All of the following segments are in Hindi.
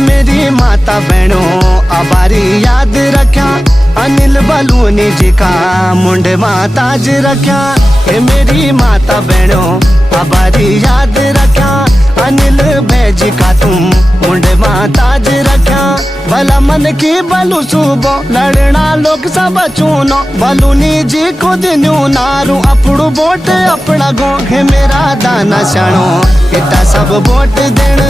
मेरी माता बहनों आभारी याद रखा, अनिल बलूनी जी का मुंडे माताज रखा। मेरी माता बहनों आभारी याद रखा, अनिल भैजी का तुम मुंडे माताज रखा। भला मन की बलू सुबो लड़ना लोग सब चूनो, बलूनी जी को दिनू नारू अपड़ू वोट अपना गो है मेरा दाना शाणो। इतना सब वोट देण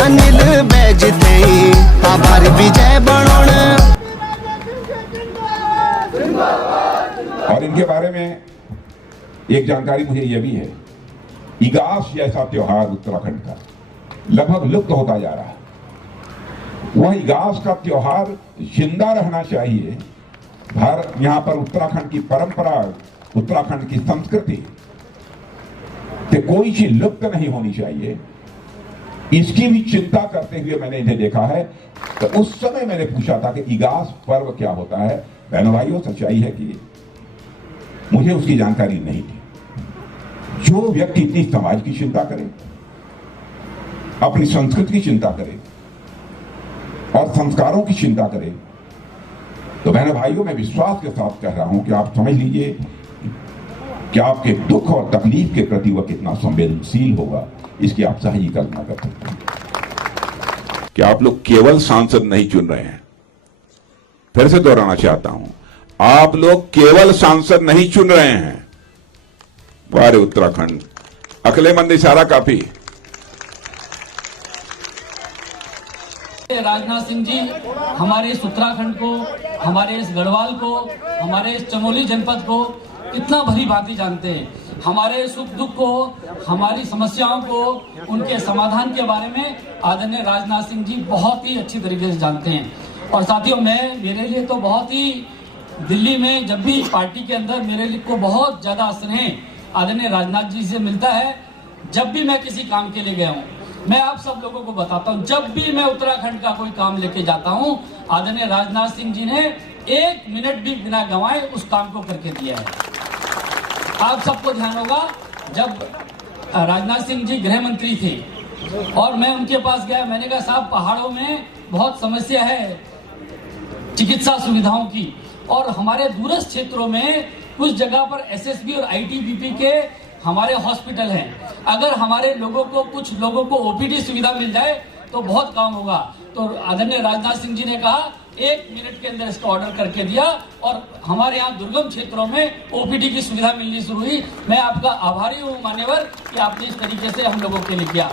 अनिल बैज ते आभार विजय बनोण। और इनके बारे में एक जानकारी मुझे यह भी है, इगास जैसा त्योहार उत्तराखंड का लगभग लुप्त होता जा रहा है। वह इगास का त्योहार जिंदा रहना चाहिए। भारत यहाँ पर उत्तराखंड की परंपरा, उत्तराखंड की संस्कृति कि कोई चीज लुप्त नहीं होनी चाहिए, इसकी भी चिंता करते हुए मैंने इन्हें देखा है। तो उस समय मैंने पूछा था कि इगास पर्व क्या होता है। बहनों भाइयों, सच्चाई है कि मुझे उसकी जानकारी नहीं थी। जो व्यक्ति इतनी समाज की चिंता करे, अपनी संस्कृति की चिंता करे और संस्कारों की चिंता करे, तो बहनों भाइयों, मैं विश्वास के साथ कह रहा हूं कि आप समझ लीजिए कि आपके दुख और तकलीफ के प्रति वह कितना संवेदनशील होगा, इसकी आप सही कल्पना कर सकते हैं। कि आप लोग केवल सांसद नहीं चुन रहे हैं, फिर से दोहराना चाहता हूं, आप लोग केवल सांसद नहीं चुन रहे हैं। वारे उत्तराखंड, अकलेमंद इशारा काफी। राजनाथ सिंह जी हमारे इस उत्तराखंड को, हमारे इस गढ़वाल को, हमारे इस चमोली जनपद को इतना भली भांति जानते हैं। हमारे सुख दुख को, हमारी समस्याओं को, उनके समाधान के बारे में आदरणीय राजनाथ सिंह जी बहुत ही अच्छी तरीके से जानते हैं। और साथियों, मेरे लिए तो बहुत ही दिल्ली में जब भी पार्टी के अंदर मेरे लिए को बहुत ज्यादा स्नेह आदरणीय राजनाथ जी से मिलता है। जब भी मैं किसी काम के लिए गया हूँ, मैं आप सब लोगों को बताता हूँ, जब भी मैं उत्तराखंड का कोई काम लेके जाता हूँ, आदरणीय राजनाथ सिंह जी ने 1 मिनट भी बिना गंवाए उस काम को करके दिया है। आप सबको ध्यान होगा, जब राजनाथ सिंह जी गृह मंत्री थे और मैं उनके पास गया, मैंने कहा साहब पहाड़ों में बहुत समस्या है चिकित्सा सुविधाओं की, और हमारे दूरस्थ क्षेत्रों में कुछ जगह पर एसएसबी और आईटीबीपी के हमारे हॉस्पिटल हैं। अगर हमारे लोगों को, कुछ लोगों को ओपीडी सुविधा मिल जाए तो बहुत काम होगा। तो आदरणीय राजनाथ सिंह जी ने कहा 1 मिनट के अंदर इसका ऑर्डर करके दिया और हमारे यहाँ दुर्गम क्षेत्रों में ओपीडी की सुविधा मिलनी शुरू हुई। मैं आपका आभारी हूँ मान्यवर कि आपने इस तरीके से हम लोगों के लिए किया।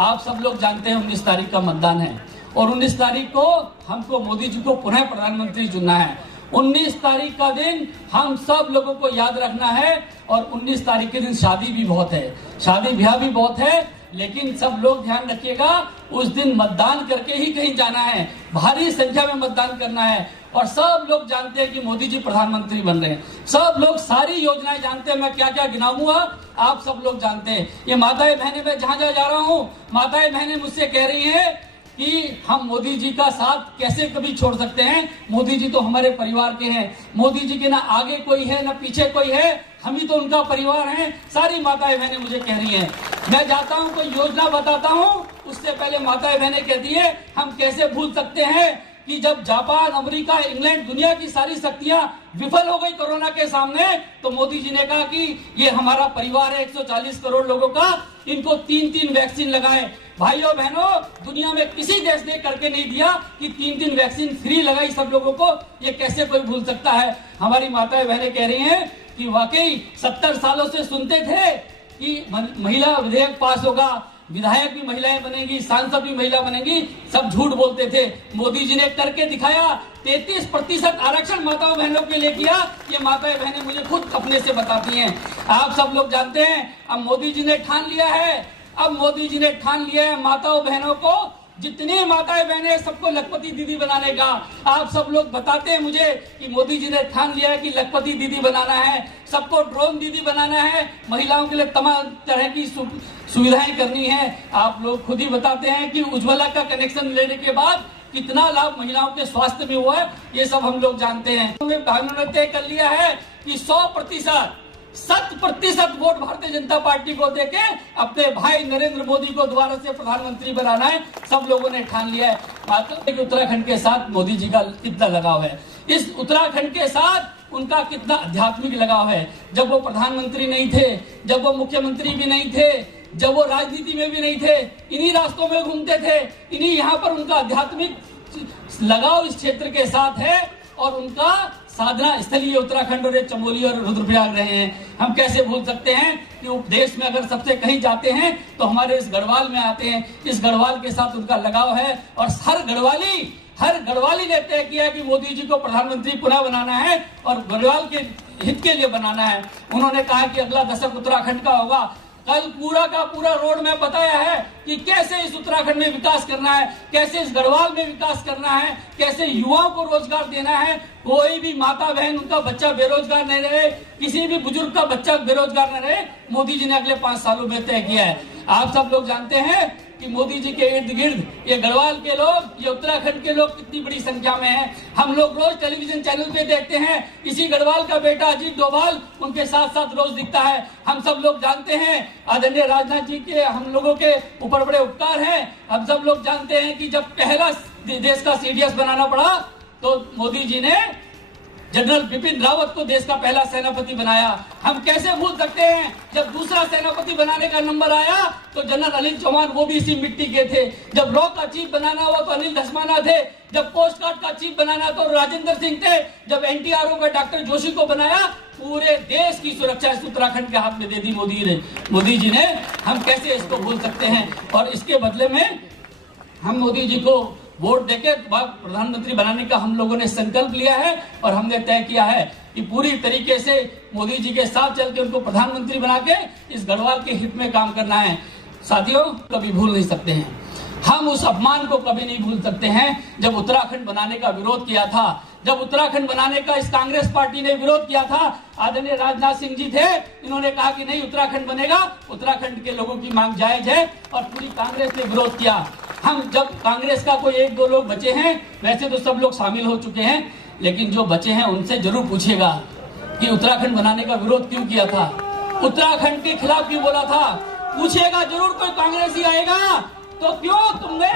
आप सब लोग जानते हैं 19 तारीख का मतदान है और 19 तारीख को हमको मोदी जी को पुनः प्रधानमंत्री चुनना है। 19 तारीख का दिन हम सब लोगों को याद रखना है। और 19 तारीख के दिन शादी भी बहुत है, शादी ब्याह भी बहुत है, लेकिन सब लोग ध्यान रखिएगा, उस दिन मतदान करके ही कहीं जाना है, भारी संख्या में मतदान करना है। और सब लोग जानते हैं कि मोदी जी प्रधानमंत्री बन रहे हैं, सब लोग सारी योजनाएं जानते हैं। मैं क्या क्या गिनाऊंगा आप सब लोग जानते हैं। ये माताएं बहनें, मैं जहां जहां जा रहा हूं, माताएं बहनें मुझसे कह रही हैं कि हम मोदी जी का साथ कैसे कभी छोड़ सकते हैं। मोदी जी तो हमारे परिवार के हैं, मोदी जी के ना आगे कोई है ना पीछे कोई है, हम ही तो उनका परिवार हैं। सारी माताएं बहनें मुझे कह रही हैं। मैं जाता हूं, कोई योजना बताता हूं, उससे पहले माताएं बहनें कहती है हम कैसे भूल सकते हैं कि जब जापान, अमेरिका, इंग्लैंड, दुनिया की सारी शक्तियां विफल हो गई कोरोना के सामने, तो मोदी जी ने कहा कि ये हमारा परिवार है 140 करोड़ लोगों का, इनको 3-3 वैक्सीन लगाएं। भाइयों बहनों, दुनिया में किसी देश ने करके नहीं दिया कि 3-3 वैक्सीन फ्री लगाई सब लोगों को। ये कैसे कोई भूल सकता है। हमारी माताएं बहनें कह रही हैं कि वाकई 70 सालों से सुनते थे कि महिला विधेयक पास होगा, विधायक भी महिलाएं बनेंगी, सांसद भी महिला बनेंगी, सब झूठ बोलते थे। मोदी जी ने करके दिखाया, 33% आरक्षण माताओं बहनों के लिए किया। ये माताएं बहनें मुझे खुद अपने से बताती हैं। आप सब लोग जानते हैं, अब मोदी जी ने ठान लिया है, अब मोदी जी ने ठान लिया है माताओं बहनों को, जितनी माताएं बहनें सबको लखपति दीदी बनाने का। आप सब लोग बताते हैं मुझे कि मोदी जी ने ठान लिया है कि लखपति दीदी बनाना है, सबको ड्रोन दीदी बनाना है, महिलाओं के लिए तमाम तरह की सुविधाएं करनी है। आप लोग खुद ही बताते हैं कि उज्ज्वला का कनेक्शन लेने के बाद कितना लाभ महिलाओं के स्वास्थ्य में हुआ है, ये सब हम लोग जानते हैं। भाइयों ने तय कर लिया है कि 100% 100% वोट भारतीय जनता पार्टी को देके अपने भाई नरेंद्र मोदी को दोबारा से प्रधानमंत्री बनाना है। सब लोगों ने ठान लिया है। उत्तराखंड के साथ मोदी जी का कितना लगाव है, इस उत्तराखंड के साथ उनका कितना आध्यात्मिक लगाव है। जब वो प्रधानमंत्री नहीं थे, जब वो मुख्यमंत्री भी नहीं थे, जब वो राजनीति में भी नहीं थे, इन्हीं रास्तों में घूमते थे, इन्हीं यहाँ पर उनका आध्यात्मिक लगाव इस क्षेत्र के साथ है और उनका साधना स्थलीय उत्तराखंड और चमोली और रुद्रप्रयाग रहे हैं। हम कैसे भूल सकते हैं कि वो देश में अगर सबसे कहीं जाते हैं तो हमारे इस गढ़वाल में आते हैं। इस गढ़वाल के साथ उनका लगाव है और हर गढ़वाली ने तय किया कि मोदी जी को प्रधानमंत्री पुनः बनाना है और गढ़वाल के हित के लिए बनाना है। उन्होंने कहा कि अगला दशक उत्तराखंड का होगा। कल पूरा का पूरा रोड मैप बताया है कि कैसे इस उत्तराखंड में विकास करना है, कैसे इस गढ़वाल में विकास करना है, कैसे युवाओं को रोजगार देना है। कोई भी माता बहन उनका बच्चा बेरोजगार नहीं रहे, किसी भी बुजुर्ग का बच्चा बेरोजगार न रहे। मोदी जी ने अगले 5 सालों में तय किया है। आप सब लोग जानते हैं कि मोदी जी के इर्द गिर्द ये गढ़वाल के लोग, ये उत्तराखंड के लोग कितनी बड़ी संख्या में हैं। हम लोग रोज टेलीविजन चैनल पे देखते हैं, इसी गढ़वाल का बेटा अजीत डोभाल उनके साथ साथ रोज दिखता है। हम सब लोग जानते हैं आदरणीय राजनाथ जी के हम लोगों के ऊपर बड़े उपकार हैं। हम सब लोग जानते हैं कि जब पहला देश का CDS बनाना पड़ा तो मोदी जी ने जनरल बिपिन रावत को देश का पहला सेनापति बनाया। हम कैसे भूल सकते हैं जब दूसरा सेनापति बनाने का नंबर आया तो जनरल अनिल चौहान, वो भी इसी मिट्टी के थे। जब रॉ का चीफ बनाना हुआ तो अनिल धस्माना थे। जब कोस्ट गार्ड का चीफ बनाना तो राजेंद्र सिंह थे। जब NTRO का डॉक्टर जोशी को बनाया, पूरे देश की सुरक्षा इस उत्तराखंड के हाथ में दे दी मोदी जी ने। हम कैसे इसको भूल सकते हैं। और इसके बदले में हम मोदी जी को वोट देके प्रधानमंत्री बनाने का हम लोगों ने संकल्प लिया है और हमने तय किया है कि पूरी तरीके से मोदी जी के साथ चल के उनको प्रधानमंत्री बना के इस गढ़वाल के हित में काम करना है। साथियों, कभी भूल नहीं सकते हैं, हम उस अपमान को कभी नहीं भूल सकते हैं जब उत्तराखंड बनाने का विरोध किया था। जब उत्तराखंड बनाने का इस कांग्रेस पार्टी ने विरोध किया था, आदरणीय राजनाथ सिंह जी थे, इन्होंने कहा कि नहीं उत्तराखंड बनेगा, उत्तराखंड के लोगों की मांग जायज है और पूरी कांग्रेस ने विरोध किया। हम जब कांग्रेस का कोई 1-2 लोग बचे हैं, वैसे तो सब लोग शामिल हो चुके हैं, लेकिन जो बचे हैं उनसे जरूर पूछेगा कि उत्तराखंड बनाने का विरोध क्यों किया था, उत्तराखंड के खिलाफ क्यों बोला था। पूछेगा जरूर, कोई कांग्रेसी आएगा तो क्यों तुमने,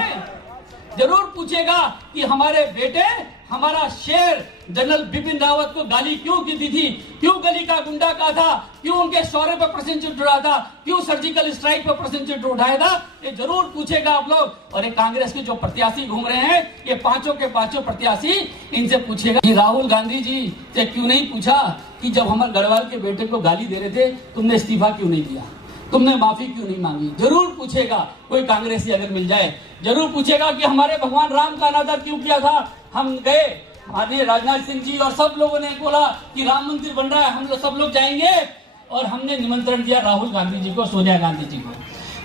जरूर पूछेगा कि हमारे बेटे, हमारा शेर जनरल बिपिन रावत को गाली क्यों की दी थी, क्यों गली का गुंडा का था, क्यों उनके शौर्य पर प्रश्न चिन्ह उठाया था, क्यों सर्जिकल स्ट्राइक पर प्रश्न चिन्ह उठाया था। ये जरूर पूछेगा आप लोग। और ये कांग्रेस के जो प्रत्याशी घूम रहे हैं, ये पांचों के पांचों प्रत्याशी, इनसे पूछेगा कि राहुल गांधी जी से क्यों नहीं पूछा कि जब हमारे गढ़वाल के बेटे को गाली दे रहे थे तुमने इस्तीफा क्यों नहीं दिया, तुमने माफी क्यों नहीं मांगी। जरूर पूछेगा कोई कांग्रेसी अगर मिल जाए, जरूर पूछेगा कि हमारे भगवान राम का अनादर क्यों किया था। हम गए, माननीय राजनाथ सिंह जी और सब लोगों ने बोला कि राम मंदिर बन रहा है, हम लोग सब लोग जाएंगे, और हमने निमंत्रण दिया राहुल गांधी जी को, सोनिया गांधी जी को।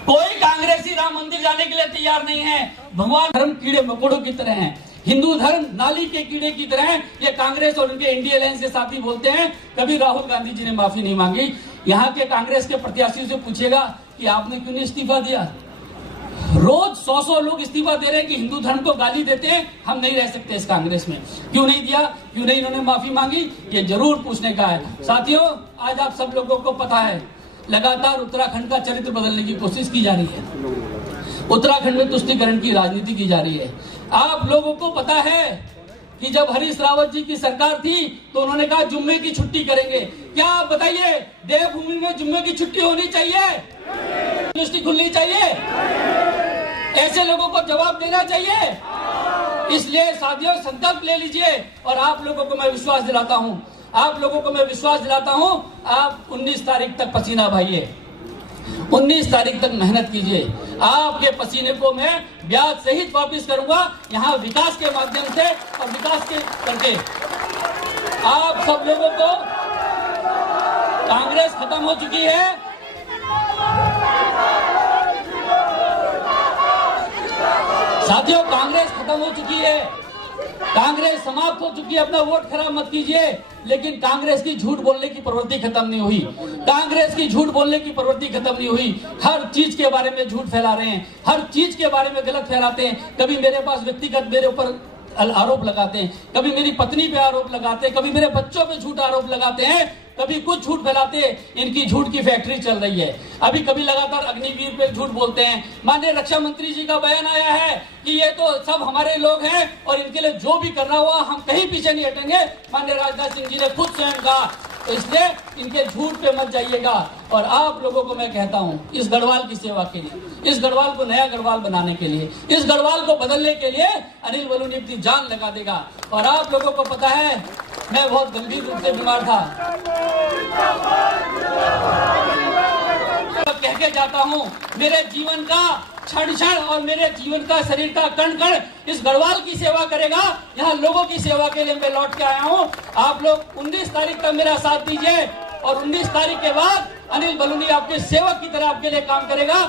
कोई कांग्रेसी राम मंदिर जाने के लिए तैयार नहीं है। भगवान धर्म कीड़े मकोड़ों की तरह हैं, हिंदू धर्म नाली के कीड़े की तरह है। ये कांग्रेस और उनके इंडिया अलायंस के साथी बोलते हैं। कभी राहुल गांधी जी ने माफी नहीं मांगी। यहाँ के कांग्रेस के प्रत्याशियों से पूछेगा कि आपने क्यों नहीं इस्तीफा दिया। रोज 100 लोग इस्तीफा दे रहे हैं कि हिंदू धर्म को गाली देते हैं, हम नहीं रह सकते इस कांग्रेस में। क्यों नहीं दिया, क्यों नहीं इन्होंने माफी मांगी, ये जरूर पूछने का है। साथियों, आज आप सब लोगों को पता है लगातार उत्तराखंड का चरित्र बदलने की कोशिश की जा रही है। उत्तराखंड में तुष्टीकरण की राजनीति की जा रही है। आप लोगों को पता है कि जब हरीश रावत जी की सरकार थी तो उन्होंने कहा जुम्मे की छुट्टी करेंगे। क्या आप बताइए, देवभूमि में जुम्मे की छुट्टी होनी चाहिए, यूनिवर्सिटी खुलनी चाहिए, ऐसे लोगों को जवाब देना चाहिए। इसलिए साथियों, संकल्प ले लीजिए और आप लोगों को मैं विश्वास दिलाता हूं, आप 19 तारीख तक पसीना बहाइए, 19 तारीख तक मेहनत कीजिए। आपके पसीने को मैं ब्याज सहित वापस करूंगा, यहाँ विकास के माध्यम से और विकास के करके। आप सब लोगों को कांग्रेस खत्म हो चुकी है, साथियों, कांग्रेस खत्म हो चुकी है, कांग्रेस समाप्त हो चुकी है। अपना वोट खराब मत कीजिए, लेकिन कांग्रेस की झूठ बोलने की प्रवृत्ति खत्म नहीं हुई। कांग्रेस की झूठ बोलने की प्रवृत्ति खत्म नहीं हुई। हर चीज के बारे में झूठ फैला रहे हैं, हर चीज के बारे में गलत फैलाते हैं। कभी मेरे पास व्यक्तिगत मेरे ऊपर आरोप लगाते हैं, कभी मेरी पत्नी पे आरोप लगाते हैं, कभी मेरे बच्चों पे झूठ आरोप लगाते हैं। कभी कुछ झूठ फैलाते, इनकी झूठ की फैक्ट्री चल रही है। अभी कभी लगातार अग्निवीर पे झूठ बोलते हैं। माननीय रक्षा मंत्री जी का बयान आया है कि ये तो सब हमारे लोग हैं और इनके लिए जो भी करना हुआ हम कहीं पीछे नहीं हटेंगे। माननीय राजनाथ सिंह जी ने खुद स्वयं कहा, तो इसलिए इनके झूठ पे मत जाइएगा। और आप लोगों को मैं कहता हूं, इस गढ़वाल की सेवा के लिए, इस गढ़वाल को नया गढ़वाल बनाने के लिए, इस गढ़वाल को बदलने के लिए अनिल बलूनी अपनी जान लगा देगा। और आप लोगों को पता है, मैं बहुत गंभीर रूप से बीमार था, कह के जाता हूं, मेरे जीवन का क्षण क्षण और मेरे जीवन का शरीर का कण कण इस गढ़वाल की सेवा करेगा। यहाँ लोगों की सेवा के लिए मैं लौट के आया हूँ। आप लोग 19 तारीख का मेरा साथ दीजिए और 19 तारीख के बाद अनिल बलूनी आपके सेवक की तरह आपके लिए काम करेगा।